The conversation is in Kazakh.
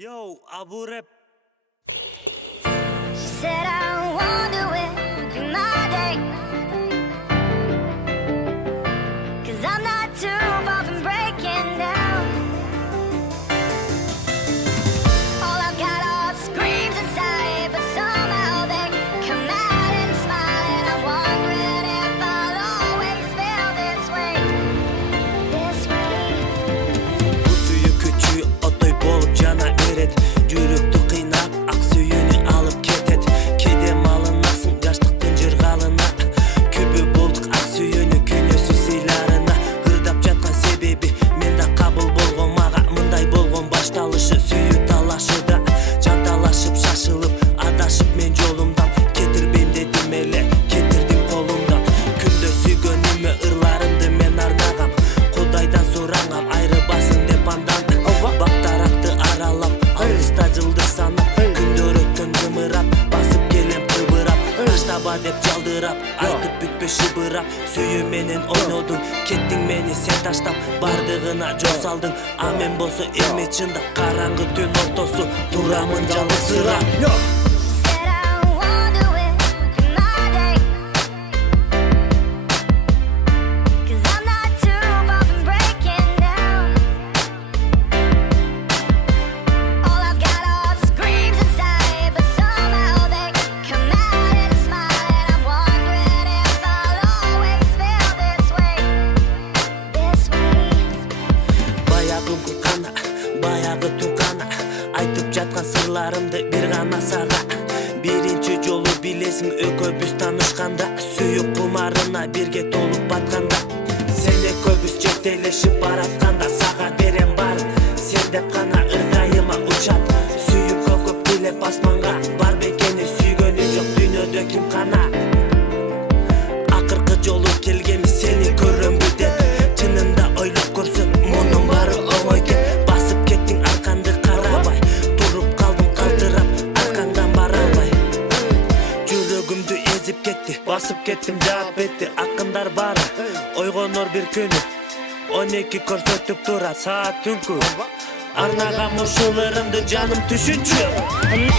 Yo, Abu Rap. She said I wonder when through my day, 'cause I'm not too far from breaking down. All I've got are screams inside, but somehow they come out and smile. And I'm wondering if I'll always feel this way, this way. Bu suyu küçüğü otoy bolup jana берет. Жүрөктү кыйнап, ак сүйүүнү алып кетет. Кеде малынасың жаштыктын жыргалына. Күбө болдук ак сүйүүнү күнөөсү сыйларына. Ырдап жаткан себеби мен да кабыл болгон мага. Мындай болгон башталышы сүйүү талашыда. Жанталашып шашылып, адашып мен жолумдан. Кетирбейм дедим эле, кетирдим колумдан. Күндө сүйгөнүмө ырларымды мен арнагам. Кудайдан сурангам, айрыбасын деп андан. Бактаракты аралап, алыста жылды санап. Күндөр өткөн зымырап, басып келем кыбырап. Таштаба деп жалдырап, айтып бүкпө шыбырап. Сүйүү менен ойнодуң, кеттиң мени сен таштап. Бардыгына жол салдың, а мен болсо эми чындап. Караңгы түн ортосу, турамын жалгызсырап. Said I wonder when through my day, 'cause I'm not too far from breaking down. All I've got are screams inside, but somehow they come out and smile. And I'm wondering if I'll always feel this way, this way. Баягы кана, баягы тукана. Айтып жаткан сырларымды бир гана сага. Биринчи жолу билесиң экөөбүз таанышканда. Сүйүк кумарына бирге толуп батканда. Сен экөөбүз жектелешип баратканда. Сага берем барын, сен деп гана ыргайыма учат. Сүйүп көкөп билеп асманга. Бар бекени сүйгөнү жок дүйнөдө ким кана. Акыркы жолу келгеми сени көрөмбү деп. Чынында ойлоп көрсөң, мунун баары оңой кеп. Басып кеттиң арканды карабай. Туруп калдым калтырап, аркаңдан бара албай. Жүрөгүмдү эзип кетти, басып кеттим жаап этти. Акындар баары ойгонор бир күнү. 12 көрсөтүп турат саат түнкү. Арнагам ушул ырымды жаным түшүнчү. And